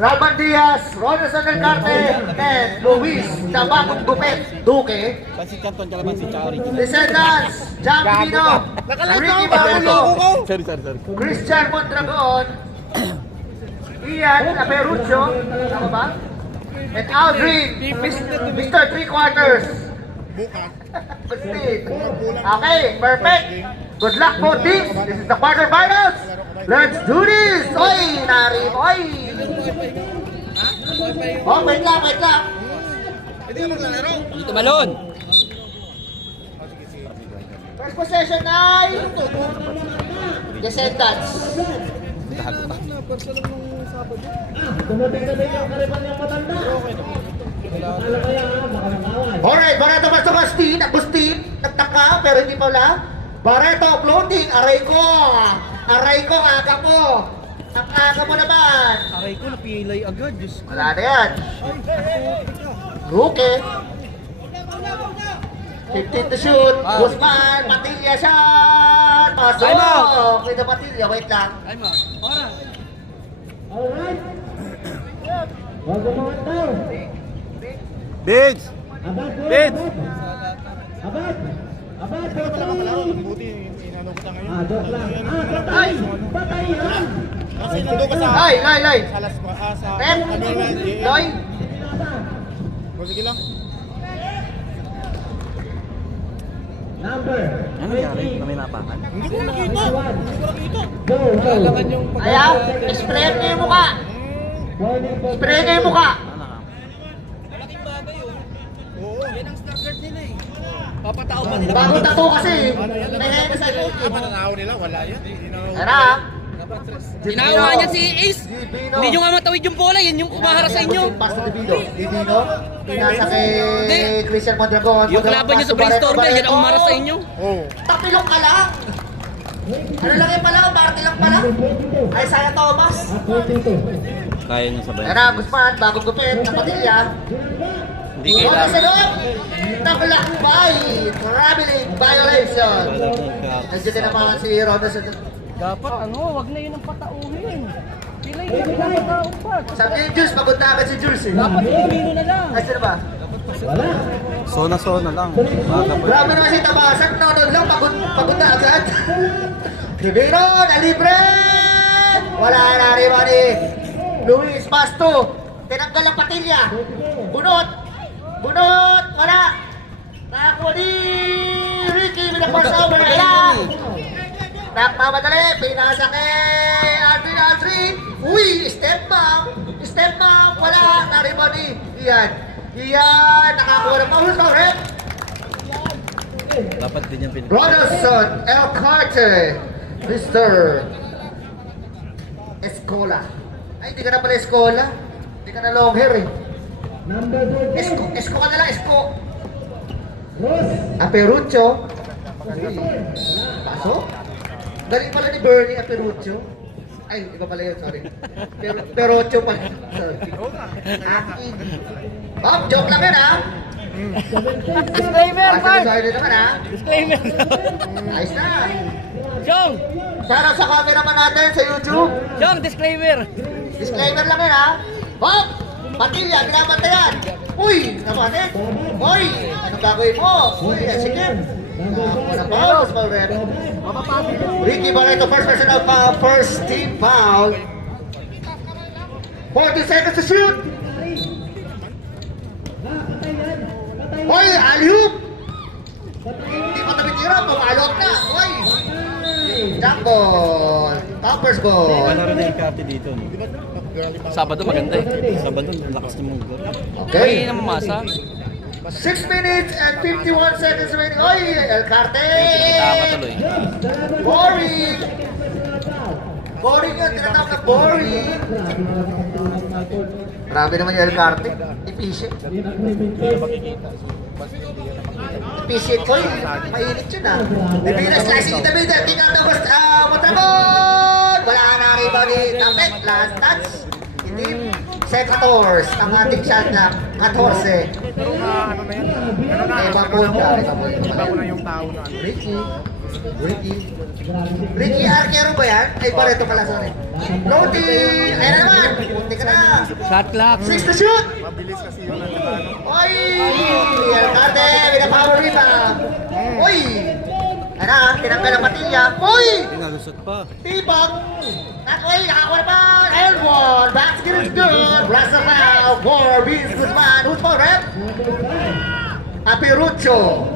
Ralman Diaz, Ronaldson Del Carte, and Luis, na bagong gupit, Duque. Pansit Canton, Calamansi, tsaka Ricky. Descendants, Jam Pino, Ricky Barrio, Sorry. Christian Mondragon, Ian Aperucho, tama ba? And Aldrin, Mr. Three Quarters. Okay, perfect. Good luck po teams. This is the quarterfinals. Let's do this. Oy, nari, oy. Oh, wait lang. Dito Malon. First possession ay Descendants. Alright, Barreto pasok Agustin, nagtaka pero hindi pala. Barreto floating, aray ko, aga mo. Ang aga mo naman. Aray ko, napilay agad. Diyos ko. Wala na yan. Rookie. 15 to shoot. Guzman, Patilla shot. Pasok. Time out. Kita Patilla, wait lang. Time out. Ora. Alright. Huwag umangat daw. Bids! Bids! Abad! Buti, inano kita ngayon. Joke lang. Patay! Patay yan! Kasi nandun ka sa... Lay. Sa Las sa... Rep. Loy. O, sige lang. Number. Ano nangyari? Na may napakan? Hindi ko nakita. Go! Ayaw, sprayan niyo yung mukha. Sprayan niyo yung mukha. Malaking bagay oh. Oo. Yan ang standard nila eh. Papatao pa nila. Bago tato kasi. May heavy sa Pananaw nila, wala yan. Tara. Ginawa niya si Ace. Divino. Hindi nyo nga matawid yung bola. Yan yung kumahara sa inyo. Pass to Divino. Pinasa kay Christian Mondragon. Yung kalaban niya sa brainstormer. Yan ang umara sa inyo. Oo. Tapilong ka lang. Ano lang yung pala? Party lang pala. Ay, Saya Thomas. Kaya niya sabay. Tara, Guzman. Bagong gupit. Kapatilla. Hindi Bola kailangan. sa loob. Nakalakbay. Traveling violation. Nandiyan din naman si Ronaldson. Dapat wag na yun ang patauhin. Pilay na pinapataon pa. Sabi ni Jules, pagunta agad si Jules eh. Dapat Divino na lang. Ay, sino ba? Sona lang. Grabe naman si Tabasak, nanonood lang, pagunta agad. Divino, nalibre! Wala na rin ni Luis Pasto. Tinanggal ang patilya. Bunot, wala. Nakakuha ni Ricky, minapasa over, ayan. Nagmamadali, pinasa kay Aldrin. Uy, step back, wala. Nariba ni Iyan, nakakuha ng paul sa red. Dapat din yung pinag- Ronaldson, El Carte, Mr. Escola. Ay, hindi ka na pala Escola. Hindi ka na long hair eh. Number 14. Esko ka na lang, Esko. Ross. Aperucho. Paso? Galing pala ni Bernie Aperucho. Ay, iba pala yun, sorry. Perocho pala. Sorry. Akin. Oh, joke lang yun ha. Disclaimer, Mark! Sorry naman ha. Disclaimer! Ayos na. Jong! Shoutout sa cameraman natin sa YouTube. Jong, disclaimer! Disclaimer lang yun ha. Bob! Patilya, ginamatayan. Uy! Napanin. Uy! Anong gagawin mo? Uy, sige. Wala foul, small red. Ricky Barreto, first team foul. 40 seconds to shoot. Uy, alley-oop! Hindi pa tabitira, pumalot na. Uy! Jump ball. Toppers ball. Ano rin yung karte dito? No? Sabado maganda eh. Sabado, lakas ng mga goal. Okay. May namamasa. 6 minutes and 51 seconds remaining. Oy, El Carte! Kita ka tuloy. Boring! Boring yun, tinatawag na boring. Grabe naman yung El Carte. Efficient. Efficient ko yun. Mainit yun ah. Divina slicing in the middle. Tingnan na Mondragon! Wala na rebound ni Tapet. Last touch. Hindi. Secators. Ang ating shot na 14. Pero ano na yan? Ano na? Iba po na. Iba ko na yung tao na ano. Ricky Arquero ba yan? Ay, Barreto pala, sorry. Floating! Ayan na naman! Punti ka na na. Shot clock. 6 to shoot. Mabilis kasi yun. Ano? Oy! Alcarte, pinapower rebound. Oy! Ano, tinanggal ang patilya. Oy! Pinalusot pa. Tibak. Oy, nakakuha pa. And one. Basket is good. Russell foul for Vince Guzman. Who's for rep? Apirucho.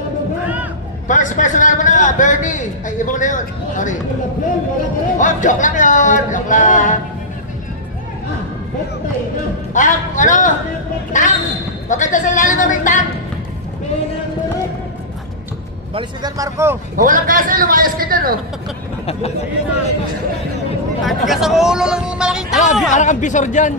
First personal mo na, Bernie. Ay, ibang na yun. Sorry. Oh, joke lang yun. Joke lang. Ano? Tang! Maganda sa ilalim ng ring tang! Balisigan, Marco. Walang kasi, lumayas ka dyan, oh. Tigas ang ulo ng malaking tao. Parang kang bisor dyan.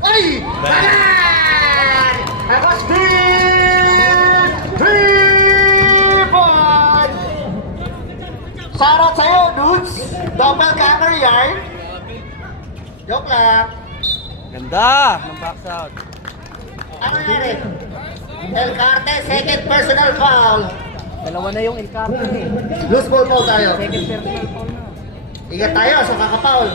Ay! Balan! Ako speed! 3 points! Shoutout sa'yo, dudes! Double camera yarn! Joke lang! Ganda ng box out. Ano nangyari? Alcarte, second personal foul! Dalawa na yung Elcarte. Loose ball foul tayo. Second personal foul na. Ingat tayo sa kakapaul.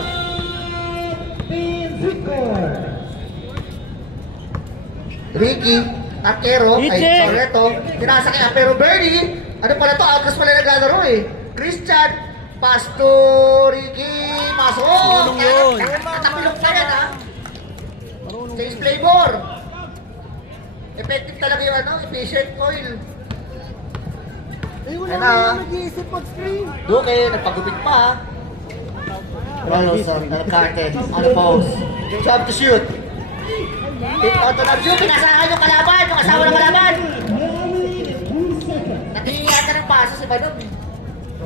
Ricky, Akero, ay Ichik! Soreto, tinasa kay Apero Bernie. Ano pala to? Agos pala naglalaro eh. Christian, Pastor, Ricky, masok! Tulong yun. Natapilok na yan ha. Change flavor. Effective talaga yung ano, efficient oil. Ayun na. Nag-iisip pag-screen. Duke, nagpagupit pa ha. Carlos, Alcarte, on the post. Job to shoot. Hit auto na shoot, pinasahan yung kalaban, yung asawa ng kalaban. Natingin yata ng paso si Badong.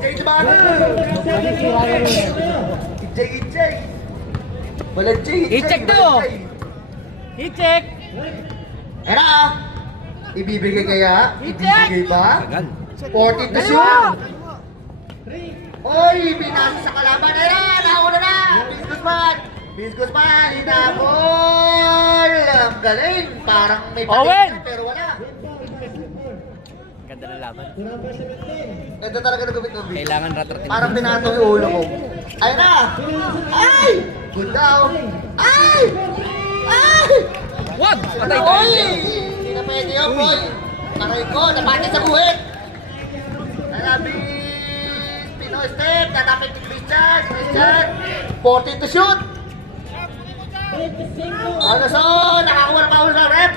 Jay Jabano! Jay! Walang Jay! I-check to! I-check! Era! Ibibigay kaya? Ibibigay ba? Tagal. 40 to shoot! Oy! Pinasa sa kalaban! Era! Nauna na! Vince Guzman! Hinabol! Ang galing! Parang may Owen! patik na pero wala. Ganda ng laban. Ganda talaga ng gupit ng Vince. Kailangan ratratin. Parang binato yung ulo ko. Ayun na! Ay! Good down! Ay! Ay! Wag! Patay Oy! tayo. Hindi na pwede yun, boy! Taray ko, napati sa buhit! Nalabi! Pinoy step, tatapit ni Christian! 14 to shoot! Ano so? Nakakuha ng foul na rep!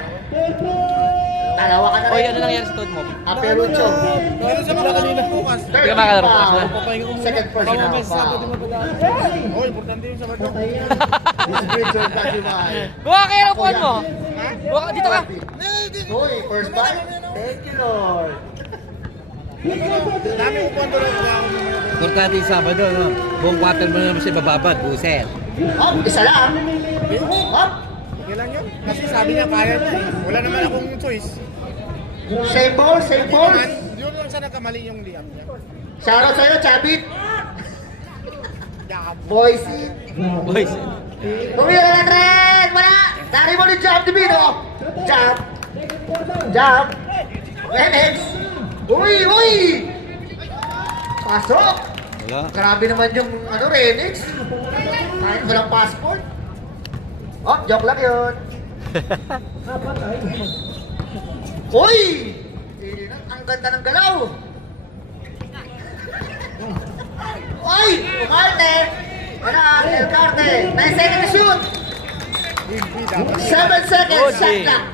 Dalawa ka na Oy, rin. ano nangyari sa toad mo? Aperucho. Ano sa mga kanina bukas? Third Hindi ka makalaro foul. bukas Second personal foul. Oh, importante yung sa bato. This bridge on Kajimay. Buka kayo ng phone mo! Buka, dito ka! Uy, first ball. Thank you, Lord. Dami ko kwento lang ako. Importante yung Sabado, no? Buong quarter mo naman siya bababad, buset. Hop, isa lang. Hop. Kailan yun? Kasi sabi niya kaya niya eh. Wala naman akong choice. Same ball, same ball. Yun lang sa nagkamali yung liam niya. Shoutout sa'yo, Chabit. Yakap. Boise. Boys. Tumira na trend. Wala. Dari mo ni Jab Divino. Jab. Jab. Renix. Uy. Pasok. Wala. Grabe naman yung ano, Renix. Kahit walang passport. Oh, joke lang yun. Uy! Ang ganda ng galaw. Uy! Umarte! Ano ang Alcarte? 9 seconds to shoot! 7 seconds, Good shot day. clock.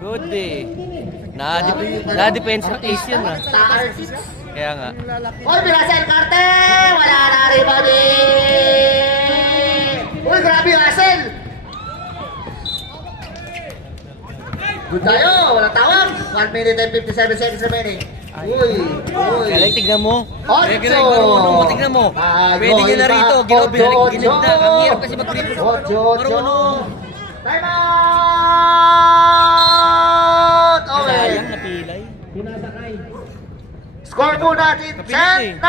Good day. Na-defense ng ace yun, ah. Star 6. Kaya nga. Uy, bila sa Alcarte! Wala na rebound Uy, grabe yung Asel! Good tayo, walang tawag. 1 minute and 57 seconds remaining. Uy. Galing, tignan mo. Ocho. Galing, marunong mo, tignan mo. Pwede nyo na rito. Ginib na. Ang hirap kasi mag-grip. Marunong. Time out! Sayang, Owen. napilay. Score po natin 10-9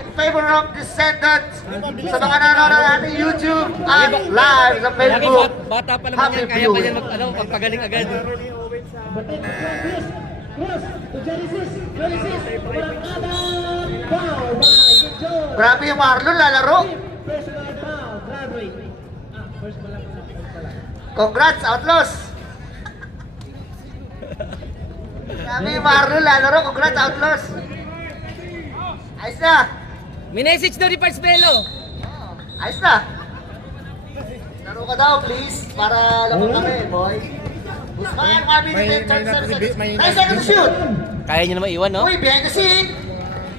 in favor of Descendants sa mga nanonood natin YouTube at live sa Lagi Facebook. bata pa naman Happy yan. Kaya pa viewing. yan magpagaling agad. Grabe yung Marlon lalaro. Congrats, Outlaws! Sabi Marlon, laro, congrats, Outlaws! Ayos na! May message daw ni Parts Belo. Ayos na! Laro ka daw, please, para laban kami, boy. Guzman, 1 minute and 10 seconds. 9 seconds to shoot! Kaya niyo naman iwan, no? Uy, behind the scene!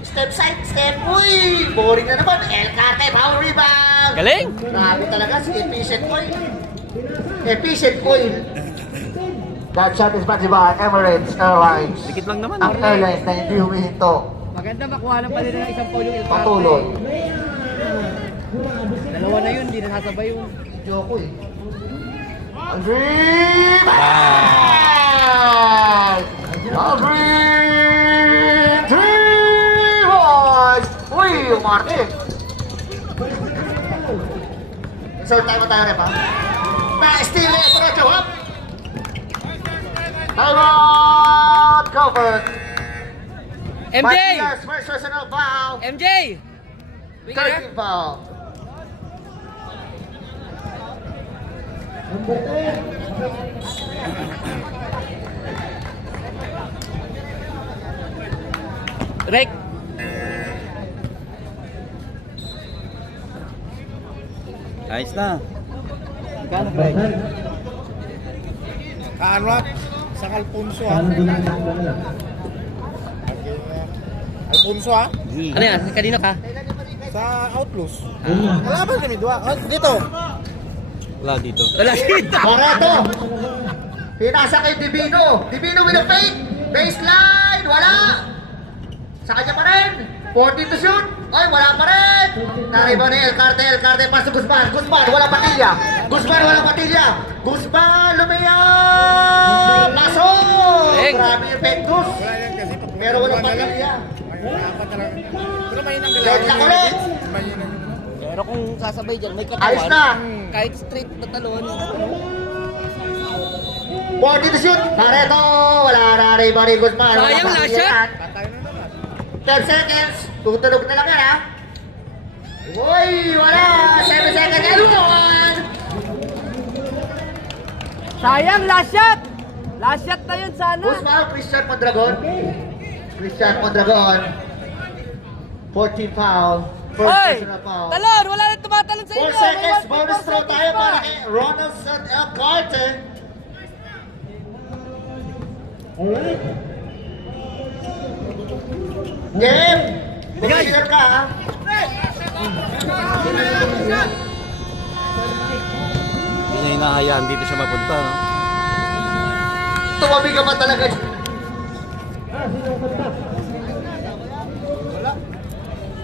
Step side, step, uy! Boring na naman, El Carte, power rebound! Galing! Grabe talaga, si Efficient Boy. Efficient Boy. That shot is brought by Emirates Airlines. Dikit lang naman. Ang airlines na hindi humihinto. Maganda makuha lang pala ng isang foul yung El Carte. Patuloy. Dalawa na yun, hindi nasasabay yung... Joko eh. Andre! Andre! 3 boys! Uy, umarte. Insert time mo tayo rin pa. Na-steal eh, diretso, hop! Timeout covered. MJ! Martinez, first personal foul. MJ! Winger? 13 foul. Number 10. Rek! Ayos na. Number 10. Kaanwat, sa Alfonso ha. Paano binatang mo na lang? Alfonso ha? Ano yan? Kanino ka? Sa Outlaws. Ayun. Wala ba kami dua? Oh, dito. Wala dito. Wala dito. Correcto. Pinasa kay Divino. Divino with a fake. Baseline. Wala. Sa kanya pa rin. 14 to shoot. Ay, wala pa rin. Nariba ni El Carte. El Carte pas to Guzman. Guzman, wala patilla. Guzman, wala patilla. Guzman, lumiyak. Paso. Eng. Grabe yung Pectus. Wala yan kasi. Pero wala patilla. May apat talaga. Pero mainang George na ulit. Mainang. Pero kung sasabay dyan, may Ayos na. Kahit straight na talon. 40 to shoot. Pareto. Wala na rin ba ni Guzman. Wala Sayang, pa last yan. shot. Tatay na naman. 10 seconds. Tutulog na lang yan, ha? Uy, wala. 7 seconds and 1. Sayang, last shot! Last shot na yun sana. Guzman, Christian Mondragon. Christian Mondragon. 14 foul. First Oy! personal foul. Talon! Wala na tumatalon sa 4 inyo! seconds. May Bonus 1.4 throw tayo seconds para pa. kay Ronaldson L. Carter. Alright. Game. Commissioner ka, ha? Hindi na hinahayaan dito siya mapunta, no? Tumabi ka ba talaga? Sino kanta?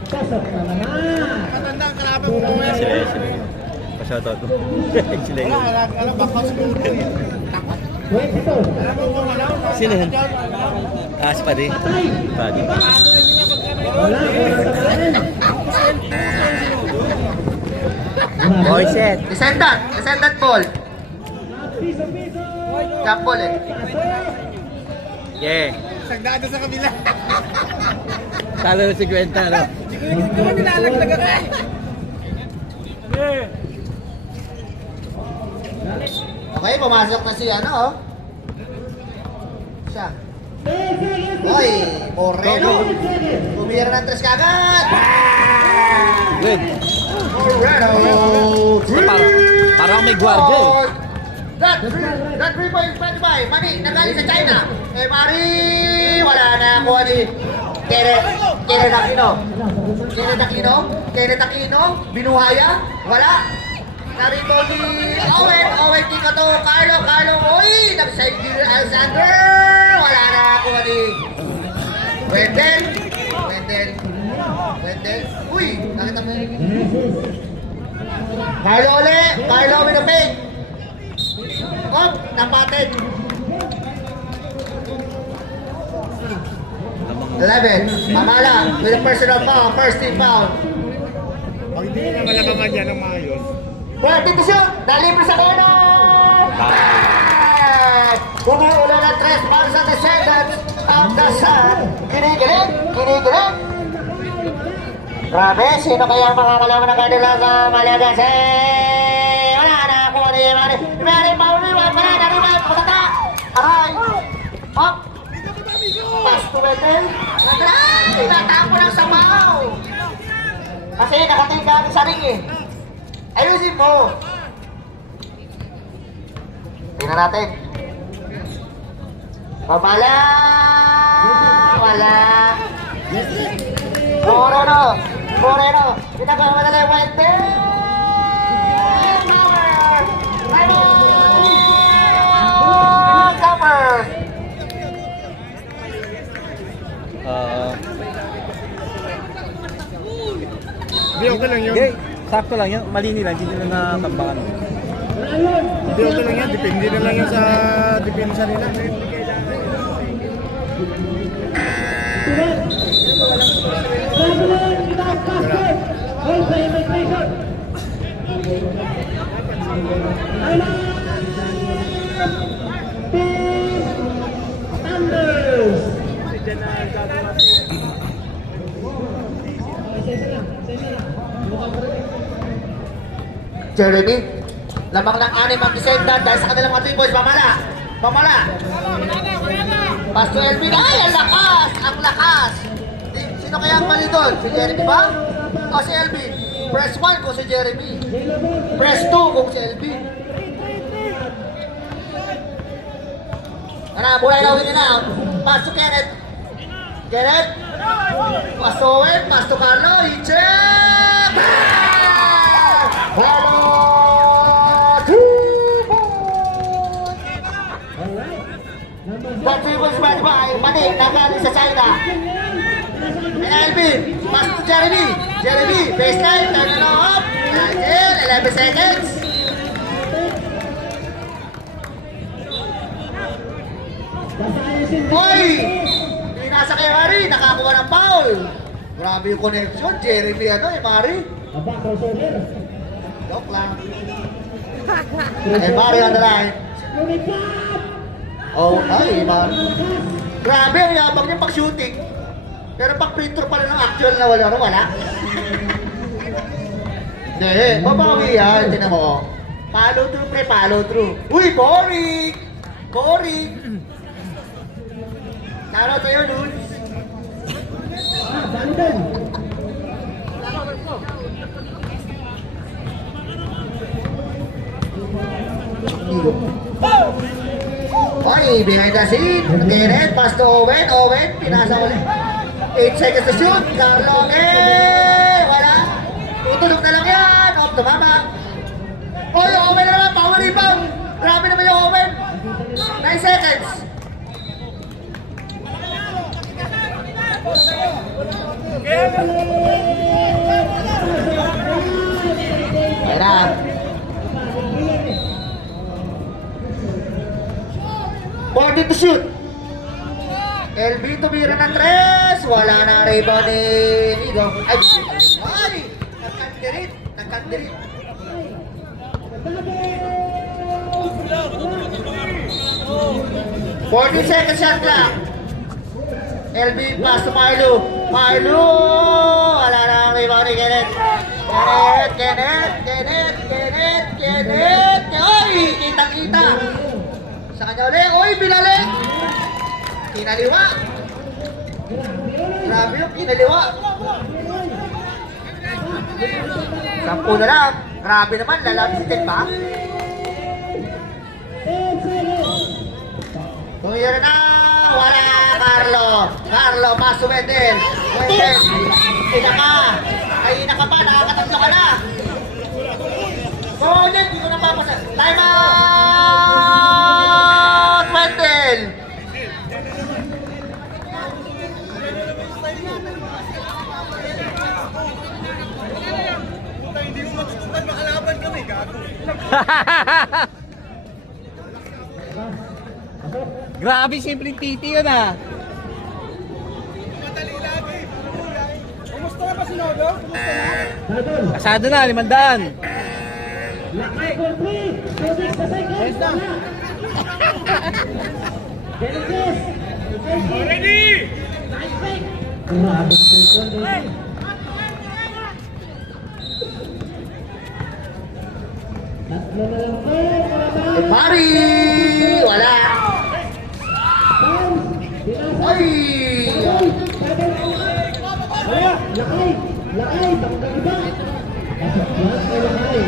Pasok na naman. Matanda ang kalaban mo naman. Sila. Pa-shoutout ko. Sila yun. Alam ba, kasi mo rin yan. 22. Alam mo kung ano? Sino yan? Ah, si Padi. Patay. Padi. Wala. Boy set. Descendant. Descendant ball. Piso-piso. Jump ball, eh. Yeah. Sagdado sa kabila. Talo na si Gwenta, no? Ano nilalaglag ako eh? Okay, pumasok na si ano, oh. Siya. Hoy, Moreno. Tumira ng tres kagad. Good. Moreno. Parang may gwardiya, eh. That 3 points pwede ba? Mani, nagaling sa China. Eh, Mari, wala na kuha ni Kenneth Aquino, Binuhaya, wala. Narito ni Owen Kika to, Carlo, uy, nag-save ni Alexander, wala na kuha ni Wendell, uy, nakita mo yun. Carlo Minopeg. Oh, napatid. 11, Mamala, with a personal foul, first team foul. Pag hindi na malamangan yan ng maayos. 40 to shoot, nalibre sa corner! Umuulo ng 3 para sa descendants of the sun. Kinigilig. Grabe, sino kaya makakalaman ng kanila sa Malagasy? Wala na! Tinatapo ng sabaw! Kasi nakatingin ka sa ring eh. Ayusin mo! Tingnan natin. Babala! Wala! Moreno! Moreno! Ginagawa mo na lang yung white tail! Cover! Hindi, okay lang yun. Okay, sakto lang yun. Mali nila, hindi nila natambakan. Hindi, okay lang yan. Depende na lang yan sa depensa nila. Jeremy, lamang ng 6 ang descendant dahil sa kanilang mga 3 boys. Mamala! Mamala! Pass to LB. Ay, ang lakas! Ang lakas! Sino kaya ang mali doon? Si Jeremy ba? O si LB? Press 1 kung si Jeremy. Press 2 kung si LB. Ano, bulay na uwi na. Pass to Kenneth. Kenneth? Pass to Owen. Pass to Carlo. Richard! Hello! That was bad by Mani, nagaling sa China. And Alvin, pass to Jeremy. Jeremy, baseline, turn it up. 11 seconds. Hoy! Pinasa kay Mari, nakakuha ng foul. Grabe yung connection, Jeremy Mari. Joke lang. Mari on the line. Oh, ay, man. Grabe, ang yabang niya pag-shooting. Pero pag free-throw pala ng actual na wala. Hindi, babawi yan. Tinan mo. Follow through, pre, follow through. Uy, boring! Boring! Taro tayo, Lul. Ay, behind the scene. Kenneth, pass to Owen. Owen, pinasa ulit. 8 seconds to shoot. Carlo, wala. Tutulog na lang yan. Off, tumama. Oy, Owen na lang. Power rebound. Grabe naman yung Owen. 9 seconds. Ayan na. Body to shoot. LB tumira ng 3. Wala na ang rebound ni Migo. Ay! Nagkandirit. Nagkandirit. 40 seconds shot clock. LB pass to Marlo. Marlo! Wala na ang rebound ni Kenneth. Kenneth! Ay! Kitang-kita. Sa kanya ulit. Uy, binalik! Kinaliwa. Grabe yung kinaliwa. 10 na lang. Grabe naman, lalabisitin pa. Tumira na. Wala, Carlo. Carlo, pass to Wendell. Wendell. Ina ka. Ay, ina ka pa. Nakakatatlo ka na. Oh, hindi ko napapasa. Time out! Wendell. Hindi mo matutunan, makalaban kami, gago. Grabe, simpleng titi yun ah. Madali lagi. Kumusta na ba si Nodo? Kumusta na? Kasado na, 500. Yes na. Ready! Mari! Wala! Ay! Lakay! Lakay! Tanggal iba! Pasok flat kay Lakay.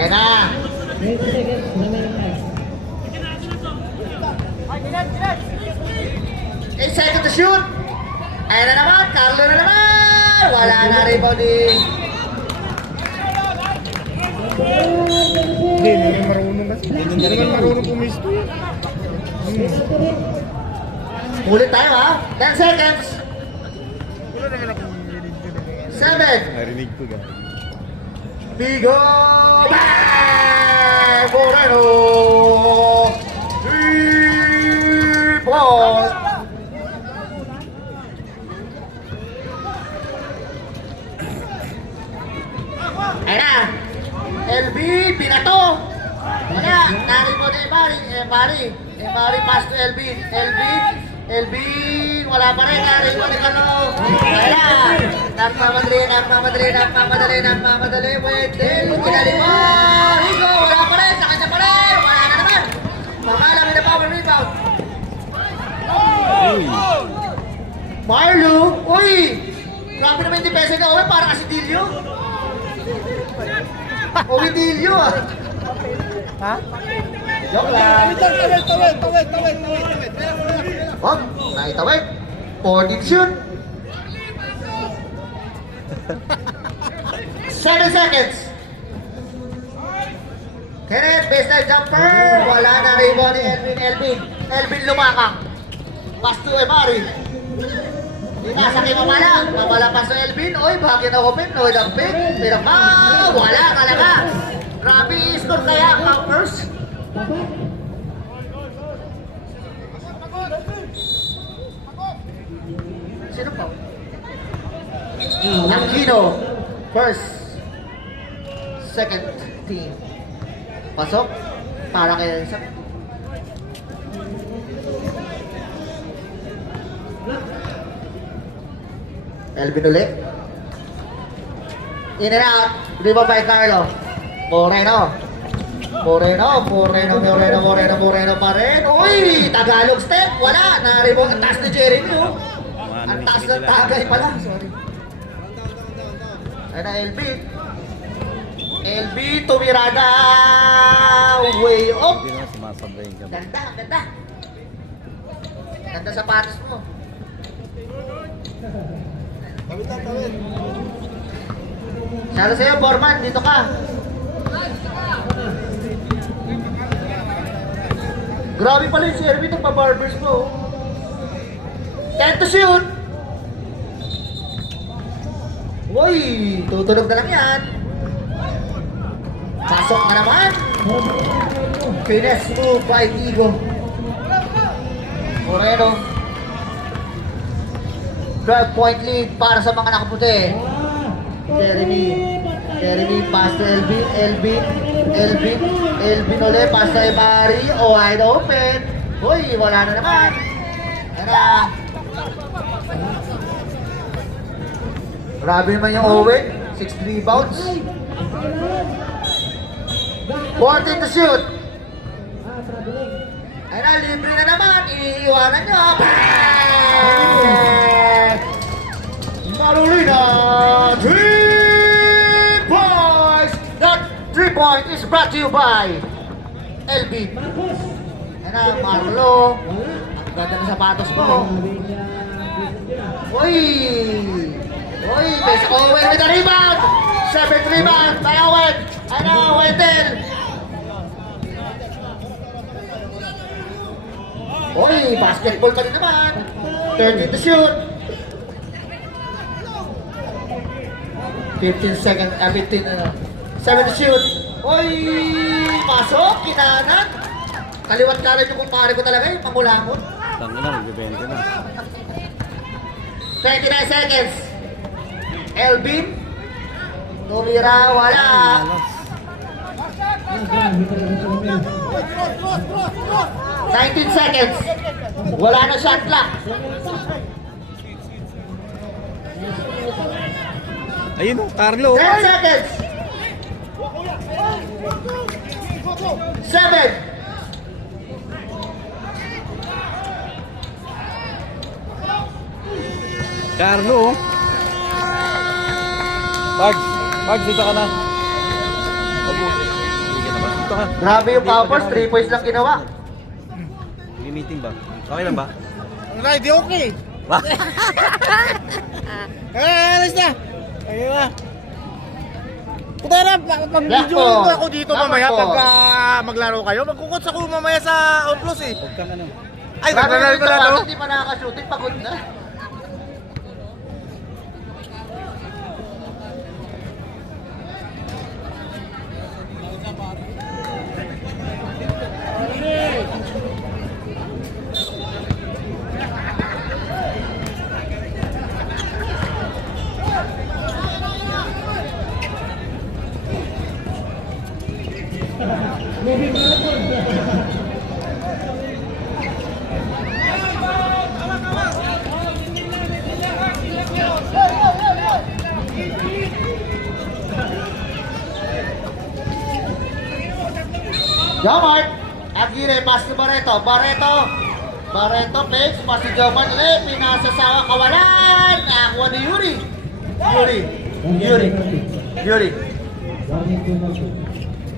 Ayan na. 20 seconds na meron tayo. 8 seconds to shoot. Ayan na naman. Carlo na naman. Wala na rebounding. Hindi naman marunong kasi. Hindi naman marunong pumisto. Ulit tayo ha. 10 seconds. Wala naman akong narinig ko. 7. Narinig ko gano'n. Bigo! Bang! Moreno! 3 balls! Ayan na! LB, pinato! Wala! Nari mo na Mari pass to LB. LB, wala pa rin. Nari mo na ano. Ayan na! Nagmamadali. Wendell, kinali mo! Higo, wala pa rin. Sa kanya pa rin. Wala na naman. Mamalang na power rebound. Marlo, uy! Grabe naman yung depensa na Owen, para kasi Dilio. Owen Dilio ah. Ha? Joke lang. Tawid. Oh, naitawid. 14 shoot. 7 seconds. Kenneth, baseline jumper. Wala na rebound ni Elvin. Elvin lumakang. Pass to Emari. Nasa kay Mamala. Mamala pa sa Elvin. Oy, bahagyan na open. Oy, damping. Pero wala talaga. Grabe, score kaya counters. Sino po? Aquino. First. Second team. Pasok. Para kay Elsa. Elvin ulit. In and out. Rebound by Carlo. Moreno pa rin. Uy! Tagalog step. Wala. Na-rebound. Ang taas ni Jeremy. Oh. Ang taas ng tagay pala. Sorry. Ay na LB. LB tumirada. Way up. Hindi naman sumasabay ka. Ganda. Ganda sapatos mo. Salo sa'yo, Borman. Dito ka. Grabe pala yung Jeremy itong pa-barbers mo. 10 to shoot. Uy, tutunog na lang yan. Pasok na naman. Finesse move by Tigo. Moreno. 12-point lead para sa mga nakaputi. Jeremy pass to LB ulit, pass to Emari. Oh, wide open. Uy, wala na naman. Tara. Grabe naman yung Owen. 6 rebounds. 14 to shoot. Ay na, libre na naman. Iiwanan nyo. Marulina, 3 points. That 3-point is brought to you by LB. Ay na, Marlo. Ang ganda ng sapatos mo. Uy! Best Owen with the rebound! 7th rebound by Owen! Ay na, Wendell! Uy, basketball ka rin naman! 30 to shoot! 15 seconds, 7 to shoot! Uy! Pasok! Kinanan! Kaliwat kanan yung kumpare ko talaga yung pangulangon. Tangin na, nagbibente na. 29 seconds! Elvin? Tumira, wala! 19 seconds! Wala na shot clock! Ayun o, Carlo. 10 seconds! 7! Carlo. Pag dito ka na. Dito ka. Grabe yung Cowboys, 3 points lang ginawa. May meeting ba? Okay lang ba? Wala, di okay. Alis na. Ayun na. Puta na, pag-video Blackball. ako dito mamaya Blackball. pagka maglaro kayo. Magkukuts ako mamaya sa Outlaws eh. Huwag kang ano. Ay, Grabe naglalaro yung ko na Cowboys, to. hindi pa nakaka-shooting, pagod na. Jomart, Aguirre, pass to Barreto, Barreto, Page, pass to Jomart ulit, pinasasawa, kawalan, nakakuha ni Yuri,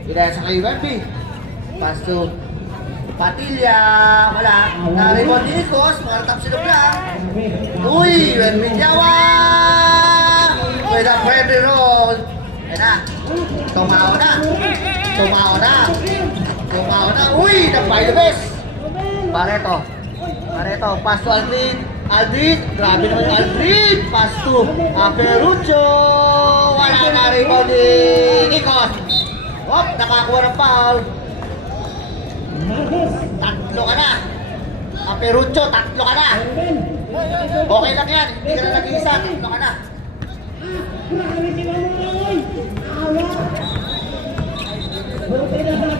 Pinasa kay Wendy, pass to Patilla, wala, na-rebound ni Nikos, mga tap silog lang, uy, Wendy Jawa, with a friendly roll, ayan na, tumao na, uy, nag-by the best. Barreto, pass to Aldrin, grabe naman yung Aldrin, pass to Aperucho, wala na rebound ni Nikos. Hop, nakakuha ng foul. Tatlo ka na. Aperucho, tatlo ka na. Okay lang yan, hindi ka na nag-iisa, tatlo ka na.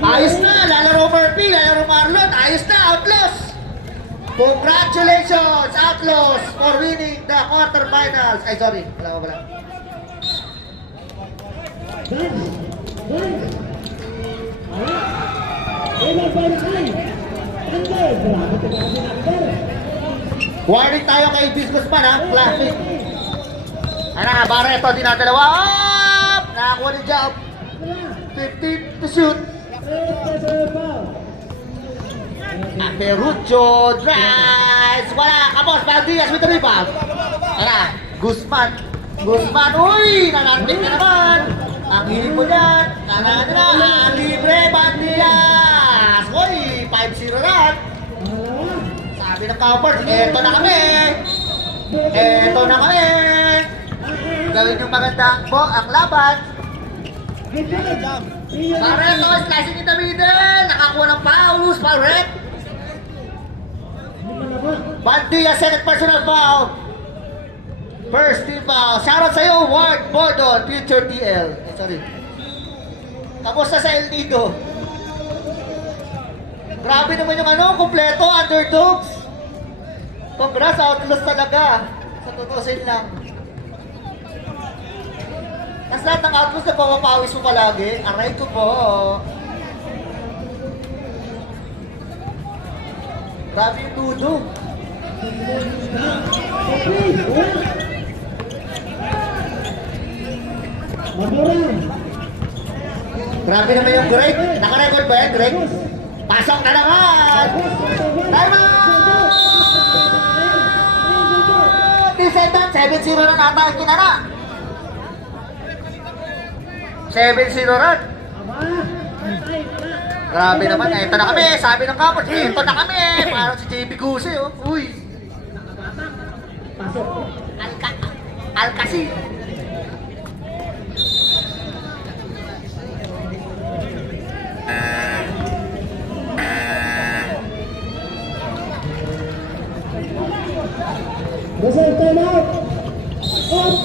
Ayos na, lalaro Murphy, lalaro Marlon, ayos na, Outlaws! Congratulations, Outlaws, for winning the quarterfinals. Ay, sorry, wala. Warning tayo kay Vince Guzman, ha? Classic. Ano nga, Barreto, dinadalawa. Up! Nakakuha ni Job. 15 to shoot. Aperucho drives. Wala, Kapos, Valdez with the rebound. Tara, Guzman, uy, nanantik na naman. Ang hiling mo dyan, libre, Valdez. Uy, 5-0 run. Sabi ng Cowboys, eto na kami. Gawin yung maganda ang laban. Barreto is slicing in the middle. Nakakuha ng fouls, Barret. Bandia, second personal foul. First team foul. Shoutout sa'yo, Ward Bordon, future TL. Sorry. Tapos na sa El Nido. Grabe naman yung kompleto, underdogs. Congrats, Outlaws talaga. Sa tutusin lang. Kasi lahat ng Outlaws na pumapawis mo palagi. Aray ko po. Grabe yung tudo. Grabe naman yung Greg. Naka-record ba yan, Greg? Pasok na naman! Time out! Descendant, 7-0 na nata ang kinana. 7-0 run. Grabe naman, eto na kami. Sabi ng Cowboys, eto na kami. Parang si JB Guse, oh. Uy. Alcasi. Result time out. Off.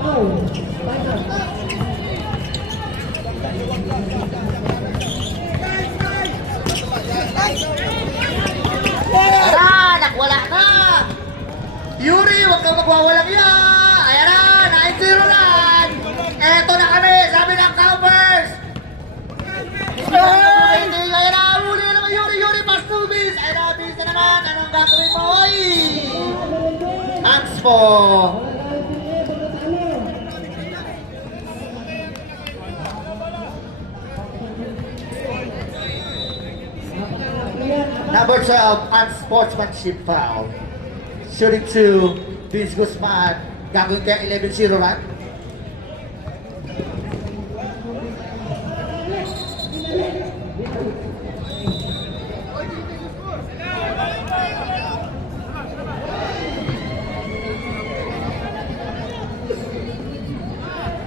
Foul. Time out. Tara, nakwala na. Yuri, huwag kang magwawalang iya. Ayan na, 9-0 lang. Eto na kami, sabi ng Cowboys. Ayan na, huli na naman Yuri, pass to Vince. Ayan na, Vince na naman. Anong gagawin mo, oy? Ang mo. Number 12, unsportsmanship foul. Shooting to Vince Guzman. Gagawin kaya 11-0 run.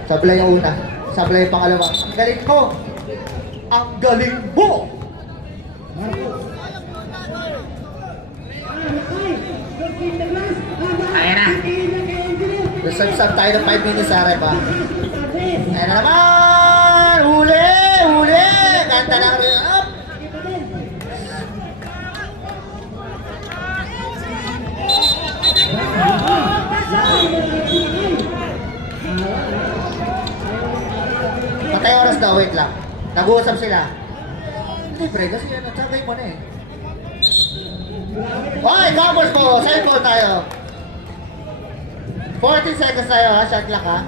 Sablay yung una. Sablay yung pangalawa. Ang galing mo! Ang galing mo! Ayan na. Reserve tayo ng 5 minutes, Arep, ha? Ayan na naman! Huli! Huli! Ganda ng up! Patay oras daw, wait lang. Nag-uusap sila. Hindi, pre, kasi yan, tsagay mo na eh. Hoy, covers mo! Side ball tayo. 14 seconds tayo ha, shot clock ha.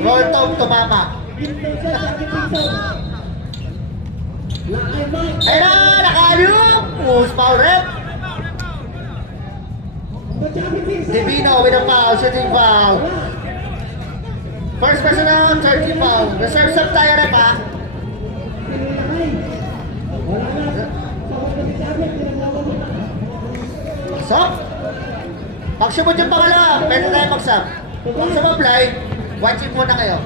Roll tone tumama. Ayun na, naka-alum! Push foul rep. Divino with a foul, shooting foul. First personal, 30 foul. Reserve sub tayo rep ha. Sub. Pag-sumod yung pangalawa, pwede tayo mag-sub. Kung sumably, watching muna kayo.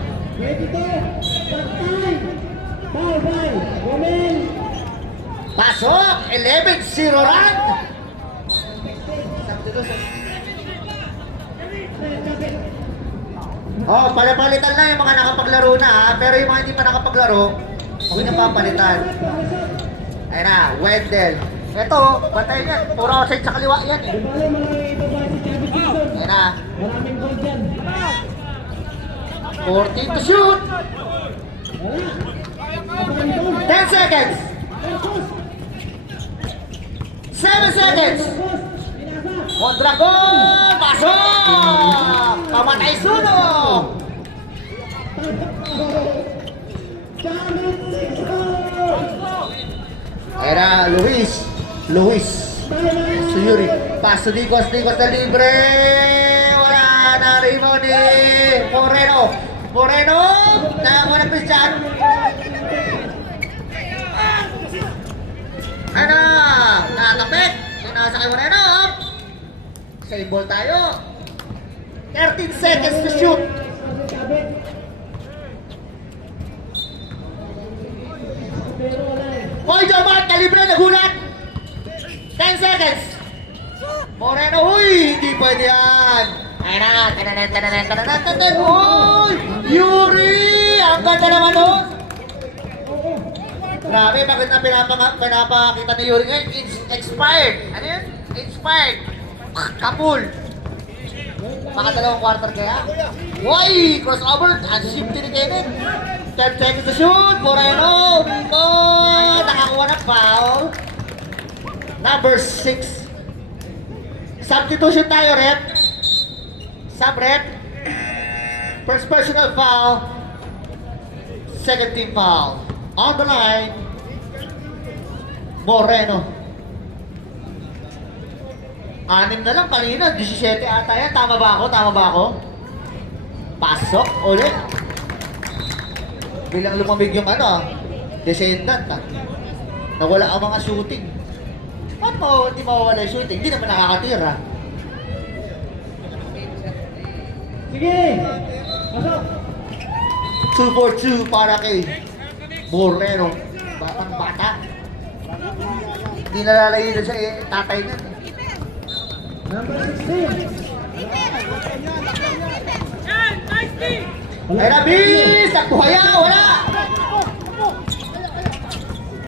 Pasok! 11-0 run! Oh, palapalitan na yung mga nakapaglaro na ha. Pero yung mga hindi pa nakapaglaro, huwag niyang papalitan. Ayun na, Wendell. Ito, batay yan. Puro outside sa kaliwa yan eh. Ayun na. 14 to shoot. 10 seconds. 7 seconds. Mondragon! Pasok! Pamatay sunog! Ayun na, Luis. Suyuri. Paso Digos na libre. Wala na rebound ni Moreno. Nakakuha ng Christian. Ano? Nakatapit. Nasa kay Moreno. Save ball tayo. 13 seconds to shoot. Hoy, Joman! Kalibre, nagulat! 10 seconds! Moreno, huy! Hindi pwede yan! Ayun na! Tananan! Hoy! Yuri! Ang ganda naman nun! Grabe, bakit na pinapakita ni Yuri ngayon? It's expired! Ano yun? Expired! Kapul! Baka dalawang quarter kaya? Hoy! Crossover! Ang shifty ni Kevin! 10 seconds to shoot! Moreno! Dito! Nakakuha ng foul! Number 6. Substitution tayo, rep. Sub-rep. First personal foul. Second team foul. On the line, Moreno. 6 na lang kanina. 17 ata yan. Tama ba ako? Pasok ulit. Bilang lumamig yung descendant nawala ang mga shooting. Ba't hindi mawawala yung shooting? Hindi naman nakakatira. Sige! Pasok! 2 for 2 para kay Moreno. Batang-bata. Hindi nalalagay na siya tatay niya. Number 16! Ay, Rabis! Takbuhaya! Wala!